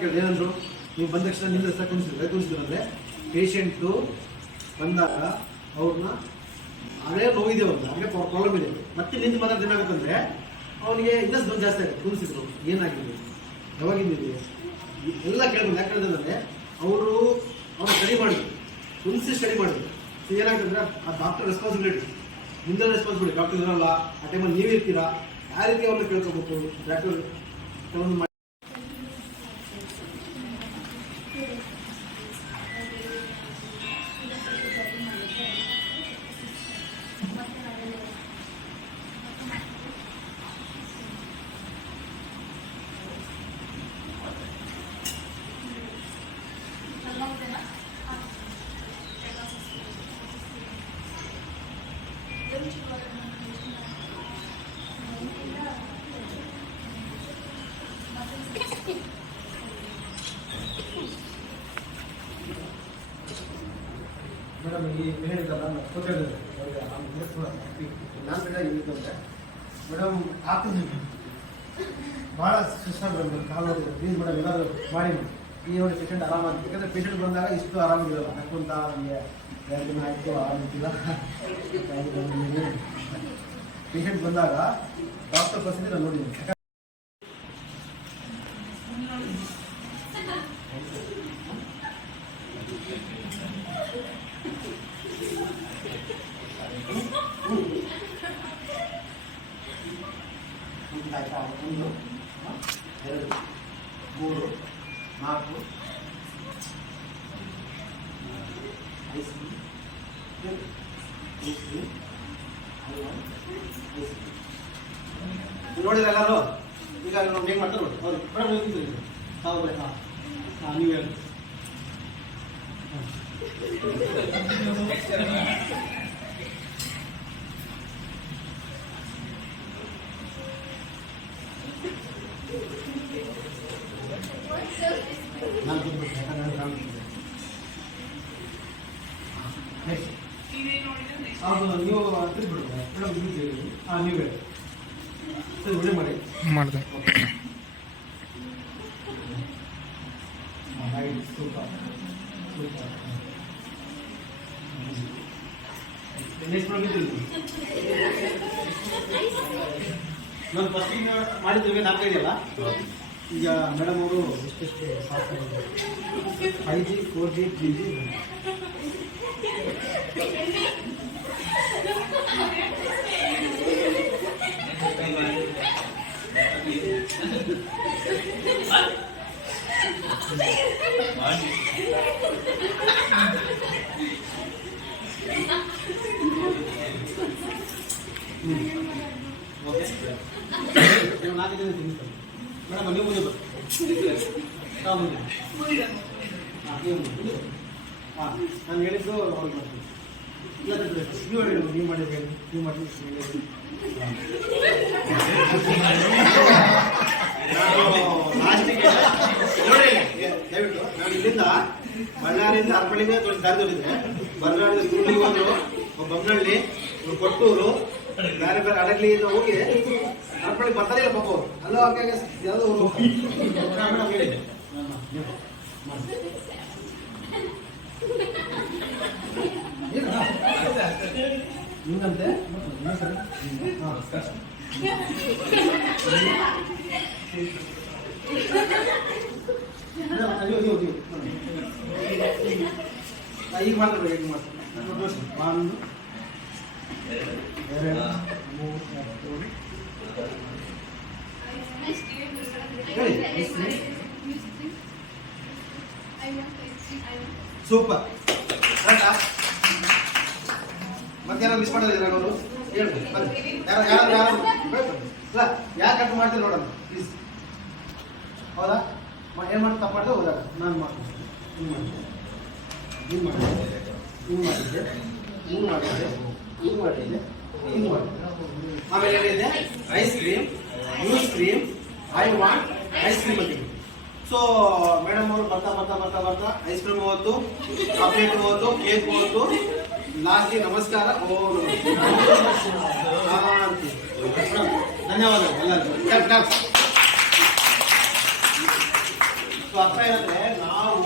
ಕೇಳಿ ಏನಂದ್ರು, ನೀವು ಬಂದ ತಕ್ಷಣ ನಿಮ್ಮ ಹೆಸರು ಕುಣಿಸಿದ್ರೆ ಪೇಷಂಟು ಬಂದಾಗ ಅವ್ರನ್ನ ಅದೇ ನೋವಿದೆ, ಒಂದು ಹಾಗೆ ಪ್ರಾಬ್ಲಮ್ ಇದೆ, ಮತ್ತೆ ನಿಂತು ಮಾತಾಡ್ದು ಏನಾಗುತ್ತಂದ್ರೆ ಅವನಿಗೆ ಇನ್ನಷ್ಟು ದೊಡ್ಡ ಜಾಸ್ತಿ ಆಗುತ್ತೆ. ಕುಣಿಸಿದ್ರು ಏನಾಗಿದೆ, ಯಾವಾಗಿದ್ದೀವಿ ಎಲ್ಲ ಕೇಳ್ಬೋದು. ಯಾಕೆ ಹೇಳಿದ್ರೆ ಅವರು ಸ್ಟಡಿ ಮಾಡಿದ್ರು, ಕುಣಿಸಿ ಸ್ಟಡಿ ಮಾಡಿದ್ರು. ಏನಾಗ್ತಂದ್ರೆ ಆ ಡಾಕ್ಟರ್ ರೆಸ್ಪಾನ್ಸಿಬಿಲಿಟಿ, ಮುಂದೆ ರೆಸ್ಪಾನ್ಸಿಬಿಲಿಟಿ. ಡಾಕ್ಟರ್ ಇರಲ್ಲ, ಆ ಟೈಮಲ್ಲಿ ನೀವು ಇರ್ತೀರಾ, ಯಾವ ರೀತಿ ಅವ್ರನ್ನ ಕೇಳ್ಕೋಬೇಕು. ಡಾಕ್ಟರ್ ಮೇಡಮ್ ಈ ಹೇಳಿದ್ದಲ್ಲ ಗೊತ್ತಿರೋದು ನಾನು ಇಲ್ಲಿದ್ದಂತೆ ಮೇಡಮ್ ಆಗ್ತದೆ ಭಾಳ ಸುಸ್ತಾಗಿ ಕಾಲು ಪ್ಲೀಸ್ ಮೇಡಮ್ ಏನಾದರೂ ಮಾಡಿ ಈ ಒಂದು ಪೇಷಂಟ್ ಆರಾಮಾಗಿ. ಯಾಕಂದರೆ ಪೇಷಂಟ್ ಬಂದಾಗ ಇಷ್ಟು ಆರಾಮಿರಲ್ಲ, ಹಾಕೊಂತ ನಮಗೆ 2 ದಿನ ಆಯಿತು ಆರಾಮಿಲ್ಲ. ಪೇಷಂಟ್ ಬಂದಾಗ ಡಾಕ್ಟರ್ ಪರಿಸ್ಥಿತಿ ನಾನು ನೋಡಿದ್ದೀನಿ. ಆಯ್ತಾ, 1 2 3 4 ನೋಡಿದ್ರೆ ಎಲ್ಲರೂ ಈಗ ನಾವು ಹೇಗೆ ಮಾಡ್ತಾರೆ ನೋಡಿ. ಹೌದು ಮೇಡಮ್ ಹೌದು ಹಾಂ ನೀವು ಹೇಳಿ. ಅದು ನೀವು ತಿಳ್ಬಿಡ್ತಾರೆ ಮೇಡಮ್, ನೀವು ಹೇಳಿ ಸರಿ ಒಳ್ಳೆ ಮಾಡಿ ಮಾಡಿದೆ. ನಾನು ಫಸ್ಟಿಗೆ ಮಾಡಿದ್ವಿ 4 ಇದೆಯಲ್ಲ. ಈಗ ಮೇಡಮ್ ಅವರು ಎಷ್ಟೆಷ್ಟು 5G 4G 3G ಓಕೆ 4 ಜನ ತಿಂತಾರೆ ಮೇಡಮ್. ನೀವು ಮುಂದೆ ಹಾಂ ನಾನು ಹೇಳಿದ್ದು ಅವ್ರು ಮಾಡ್ತೀನಿ. ನೀವು ಹೇಳಿ ನೀವು ಮಾಡಿದ್ರಿ, ನೀವು ಮಾಡಿ ಲಾಸ್ಟಿಗೆ ನೋಡಿ. ದಯವಿಟ್ಟು ನಾನು ಇಲ್ಲಿಂದ ಬಳ್ಳಾರಿಯಿಂದ ಹರಪಳ್ಳಿಗೆ ದಾರಿ ತೋರಿಸಿದೆ. ಬಳ್ಳಾರಿ ಸುಳ್ಳಿಗೆ ಹೋದ್ರು, ಬೊಮ್ಮನಹಳ್ಳಿ, ಕೊಟ್ಟೂರು, ಬೇರೆ ಬೇರೆ ಅಡಗ್ಲಿಯಿಂದ ಹೋಗಿ ಹರಪಳ್ಳಿ ಬರ್ತಾರೆ ಇಲ್ಲ ಪಾಪ ಅವರು ಅಲ್ಲ. ಯಾವುದೋ ಮೇಡಮ್ ಹೇಳಿ ಹಿಂಗಂತೆ. ಈಗ ಮಾಡ್ತಾರೆ, ಈಗ ಮಾಡ್ತಾರೆ. 1 2 3 ಸೂಪರ್. ಮಧ್ಯಾಹ್ನ ಮಿಸ್ ಮಾಡೋದಿಲ್ಲ ಅವರು ಹೇಳ್ಬೋದು. ಯಾರು ಕಟ್ ಮಾಡ್ತೀವಿ ನೋಡೋಣ ಪ್ಲೀಸ್. ಹೌದಾ? ಏನು ಮಾಡಿ ತಪ್ಪು ಮಾಡಿದೆ ಹೋದಾಗ ನಾನು ಮಾಡ್ತೀನಿ. ಹಿಂಗೆ ಮಾಡಿದ್ದೆ, ಹಿಂಗೆ ಮಾಡಿದ್ದೆ, ಹಿಂಗೆ ಮಾಡಿದ್ದೆ, ಹಿಂಗೆ ಮಾಡಿದ್ದೆ, ಹಿಂಗೆ ಮಾಡಿದ್ದೆ. ಆಮೇಲೆ ಏನಿದೆ ice cream, juice cream, I want ice cream ಅಂತ. ಸೊ ಮೇಡಮ್ ಅವರು ಬರ್ತಾ ಬರ್ತಾ ಬರ್ತಾ ಬರ್ತಾ ಐಸ್ ಕ್ರೀಮ್ ಹೋಯ್ತು, ಚಾಕ್ಲೇಟ್ ಹೋಯ್ತು, ಕೇಕ್ ಹೋಯ್ತು, ಲಾಸ್ಟ್ಗೆ ನಮಸ್ಕಾರ ಧನ್ಯವಾದಗಳು ಎಲ್ಲರಿಗೂ. ಅರ್ಥ ಏನಂದ್ರೆ ನಾವು